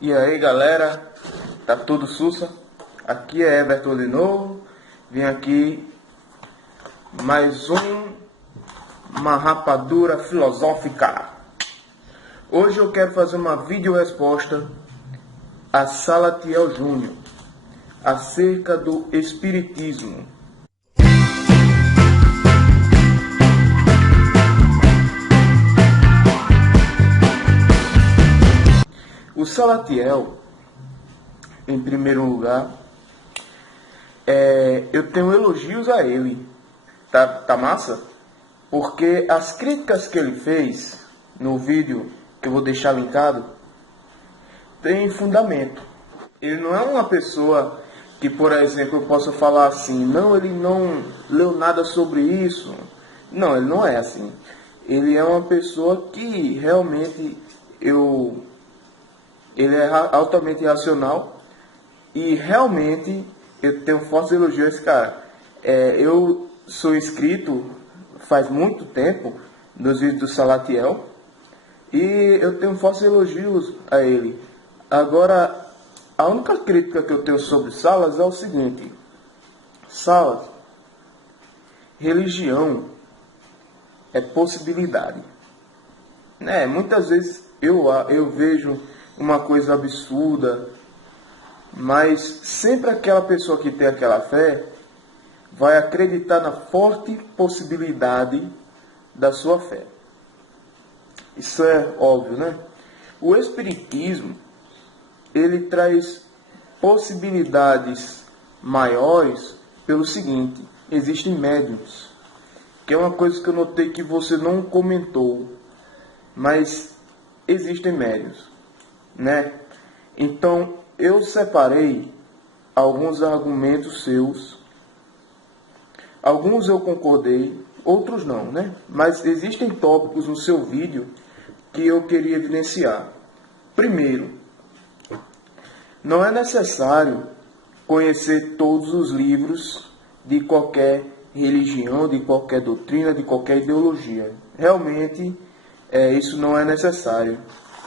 E aí galera, tá tudo sussa? Aqui é Everton de novo. Vim aqui mais uma rapadura filosófica. Hoje eu quero fazer uma vídeo resposta a Salatiel Júnior acerca do espiritismo. O Salatiel, em primeiro lugar, eu tenho elogios a ele, tá massa? Porque as críticas que ele fez no vídeo, que eu vou deixar linkado, tem fundamento. Ele não é uma pessoa que, por exemplo, eu possa falar assim, não, ele não leu nada sobre isso. Não, ele não é assim. Ele é uma pessoa que realmente ele é altamente racional e realmente eu tenho fortes elogios a esse cara. Eu sou inscrito faz muito tempo nos vídeos do Salatiel e eu tenho fortes elogios a ele. Agora, a única crítica que eu tenho sobre Salas é o seguinte: Salas, religião é possibilidade. Muitas vezes eu vejo uma coisa absurda, mas sempre aquela pessoa que tem aquela fé vai acreditar na forte possibilidade da sua fé. Isso é óbvio, né? O Espiritismo, ele traz possibilidades maiores pelo seguinte: existem médiuns, que é uma coisa que eu notei que você não comentou, mas existem médiuns, né? Então, eu separei alguns argumentos seus. Alguns eu concordei, outros não, né? Mas existem tópicos no seu vídeo que eu queria evidenciar. Primeiro, não é necessário conhecer todos os livros de qualquer religião, de qualquer doutrina, de qualquer ideologia. Realmente, isso não é necessário.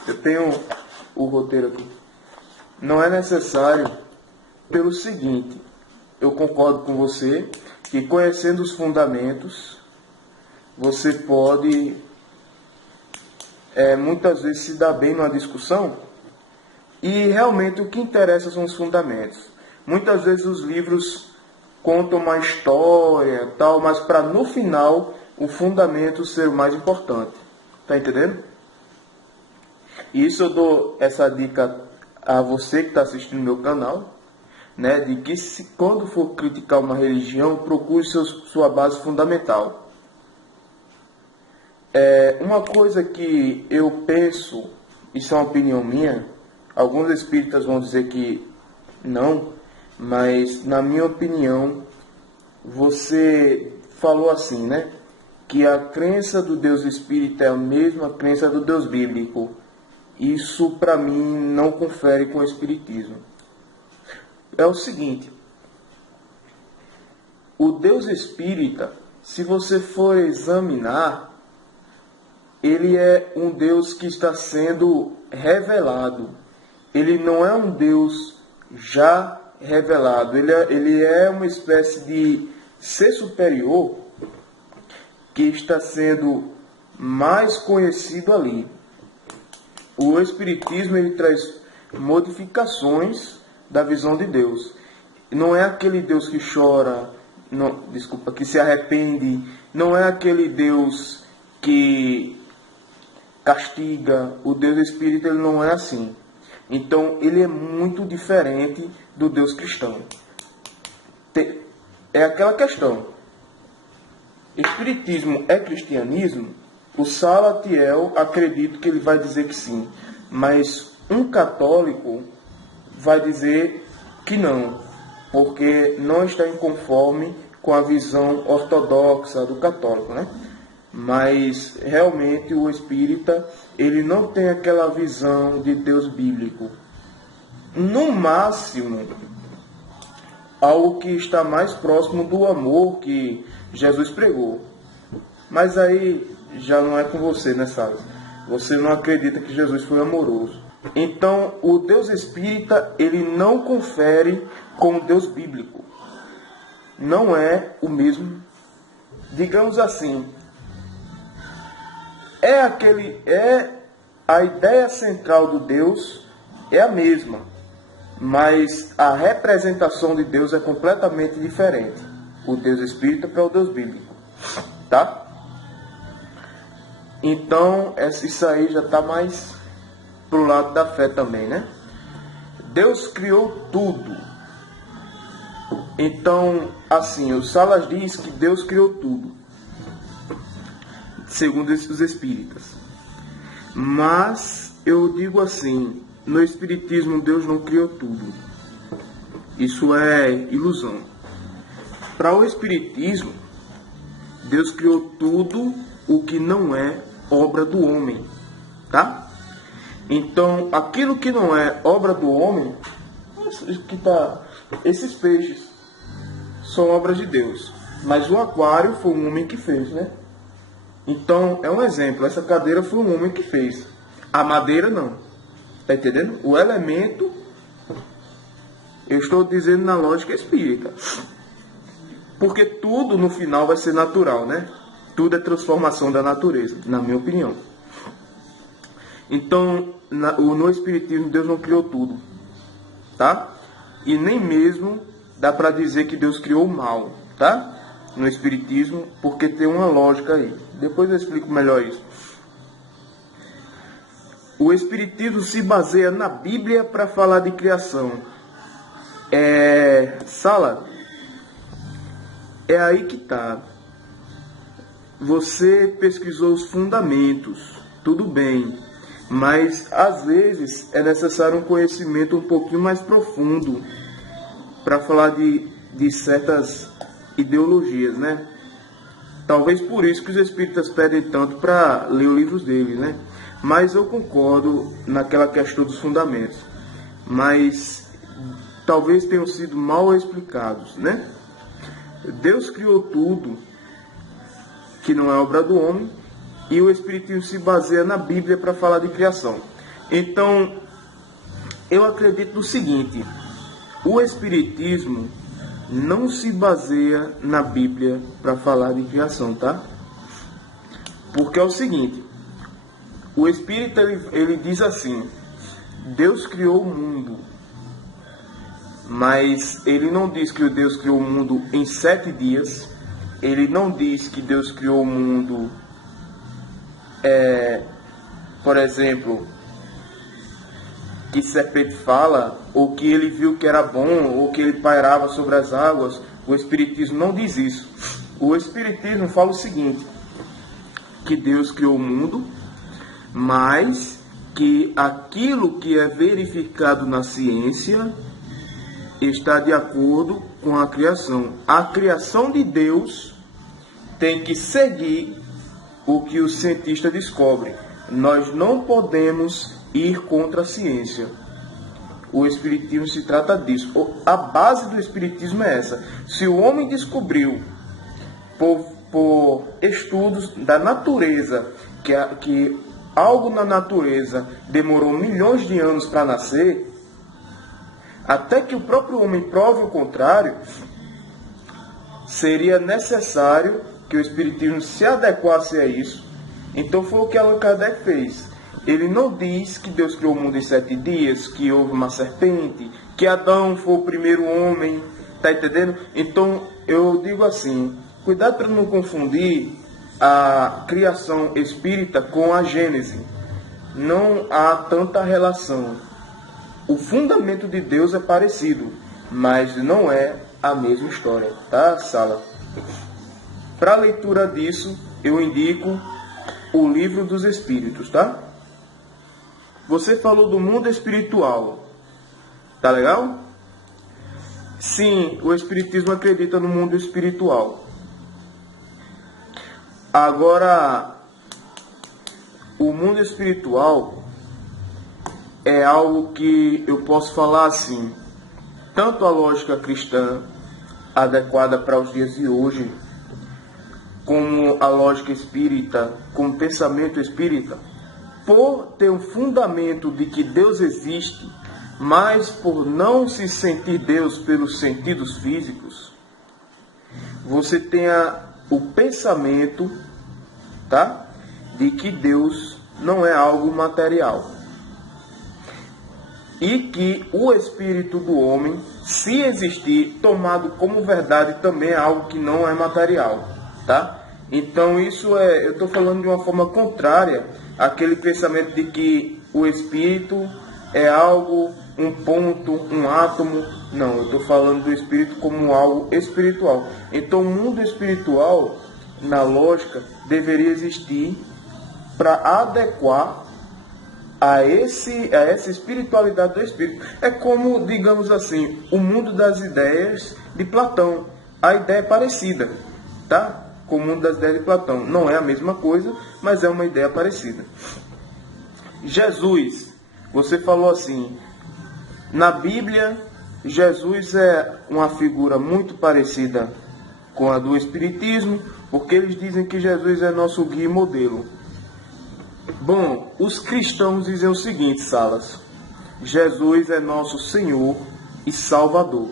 Eu tenho o roteiro aqui. Não é necessário pelo seguinte: eu concordo com você que conhecendo os fundamentos, você pode muitas vezes se dar bem numa discussão, e realmente o que interessa são os fundamentos. Muitas vezes os livros contam uma história, tal, mas para no final o fundamento ser o mais importante. Tá entendendo? E isso eu dou essa dica a você que está assistindo meu canal, né, de que quando for criticar uma religião, procure sua base fundamental. Uma coisa que eu penso, isso é uma opinião minha, alguns espíritas vão dizer que não, mas na minha opinião, você falou assim, né, que a crença do Deus espírita é a mesma crença do Deus bíblico. Isso para mim não confere com o espiritismo. É o seguinte: o Deus espírita, se você for examinar, ele é um Deus que está sendo revelado. Ele não é um Deus já revelado. Ele é uma espécie de ser superior que está sendo mais conhecido ali. O Espiritismo, ele traz modificações da visão de Deus. Não é aquele Deus que chora, que se arrepende. Não é aquele Deus que castiga. O Deus espírita, ele não é assim. Então, ele é muito diferente do Deus cristão. É aquela questão: Espiritismo é cristianismo? O Salatiel, acredito que ele vai dizer que sim, mas um católico vai dizer que não, porque não está em conforme com a visão ortodoxa do católico, né? Mas realmente o espírita, ele não tem aquela visão de Deus bíblico. No máximo, algo que está mais próximo do amor que Jesus pregou. Mas aí já não é com você, né, Salles? Você não acredita que Jesus foi amoroso. Então, o Deus espírita, ele não confere com o Deus bíblico. Não é o mesmo. Digamos assim, a ideia central do Deus é a mesma, mas a representação de Deus é completamente diferente. O Deus espírita para o Deus bíblico, tá? Então, isso aí já está mais pro lado da fé também, né? Deus criou tudo. Então, assim, o Salas diz que Deus criou tudo, segundo os espíritas. Mas eu digo assim, no espiritismo Deus não criou tudo. Isso é ilusão. Para o espiritismo, Deus criou tudo o que não é obra do homem, tá? Então, aquilo que não é obra do homem, esses peixes são obras de Deus. Mas o aquário foi um homem que fez, né? Então, é um exemplo. Essa cadeira foi um homem que fez. A madeira, não. Tá entendendo? O elemento, eu estou dizendo na lógica espírita. Porque tudo, no final, vai ser natural, né? Tudo é transformação da natureza, na minha opinião. Então, no espiritismo, Deus não criou tudo. Tá? E nem mesmo dá para dizer que Deus criou o mal, tá? No espiritismo, porque tem uma lógica aí. Depois eu explico melhor isso. O espiritismo se baseia na Bíblia para falar de criação. Sala, é aí que tá. Você pesquisou os fundamentos, tudo bem. Mas, às vezes, é necessário um conhecimento um pouquinho mais profundo para falar de certas ideologias, né? Talvez por isso que os espíritas pedem tanto para ler os livros deles, né? Mas eu concordo naquela questão dos fundamentos. Mas talvez tenham sido mal explicados, né? Deus criou tudo que não é obra do homem, e o espiritismo se baseia na Bíblia para falar de criação. Então, eu acredito no seguinte: o espiritismo não se baseia na Bíblia para falar de criação, tá? Porque é o seguinte: o espírita ele diz assim: Deus criou o mundo, mas ele não diz que Deus criou o mundo em 7 dias. Ele não diz que Deus criou o mundo, por exemplo, que serpente fala, ou que ele viu que era bom, ou que ele pairava sobre as águas. O espiritismo não diz isso. O espiritismo fala o seguinte: que Deus criou o mundo, mas que aquilo que é verificado na ciência está de acordo com a criação. A criação de Deus tem que seguir o que o cientista descobre. Nós não podemos ir contra a ciência. O espiritismo se trata disso. A base do espiritismo é essa. Se o homem descobriu por estudos da natureza que algo na natureza demorou milhões de anos para nascer, até que o próprio homem prove o contrário, seria necessário que o espiritismo se adequasse a isso. Então foi o que Allan Kardec fez. Ele não diz que Deus criou o mundo em 7 dias, que houve uma serpente, que Adão foi o primeiro homem, tá entendendo? Então eu digo assim, cuidado para não confundir a criação espírita com a Gênese. Não há tanta relação. O fundamento de Deus é parecido, mas não é a mesma história, tá, Sala? Para a leitura disso, eu indico o Livro dos Espíritos, tá? Você falou do mundo espiritual, tá legal? Sim, o espiritismo acredita no mundo espiritual. Agora, o mundo espiritual é algo que eu posso falar assim, tanto a lógica cristã adequada para os dias de hoje, como a lógica espírita, como o pensamento espírita, por ter um fundamento de que Deus existe, mas por não se sentir Deus pelos sentidos físicos, você tenha o pensamento, tá, de que Deus não é algo material. E que o espírito do homem, se existir, tomado como verdade, também é algo que não é material, tá? Então isso eu estou falando de uma forma contrária àquele pensamento de que o espírito é algo, um ponto, um átomo. Não, eu estou falando do espírito como algo espiritual. Então o mundo espiritual, na lógica, deveria existir para adequar a essa espiritualidade do espírito. É como, digamos assim, o mundo das ideias de Platão. A ideia é parecida, tá? Com o mundo das ideias de Platão. Não é a mesma coisa, mas é uma ideia parecida. Jesus, você falou assim, na Bíblia, Jesus é uma figura muito parecida com a do Espiritismo, porque eles dizem que Jesus é nosso guia e modelo. Bom, os cristãos dizem o seguinte, Salas: Jesus é nosso Senhor e Salvador.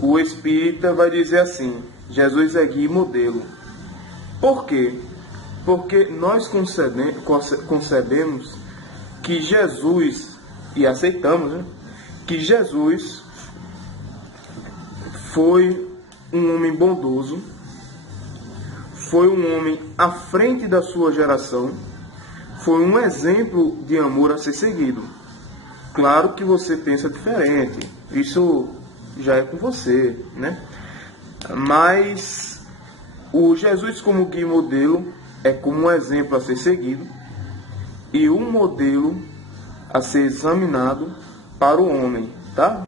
O espírita vai dizer assim: Jesus é guia e modelo. Por quê? Porque nós concebemos que Jesus, e aceitamos, né, que Jesus foi um homem bondoso, foi um homem à frente da sua geração, foi um exemplo de amor a ser seguido. Claro que você pensa diferente, isso já é com você, né? Mas o Jesus como guia e modelo é como um exemplo a ser seguido e um modelo a ser examinado para o homem, tá?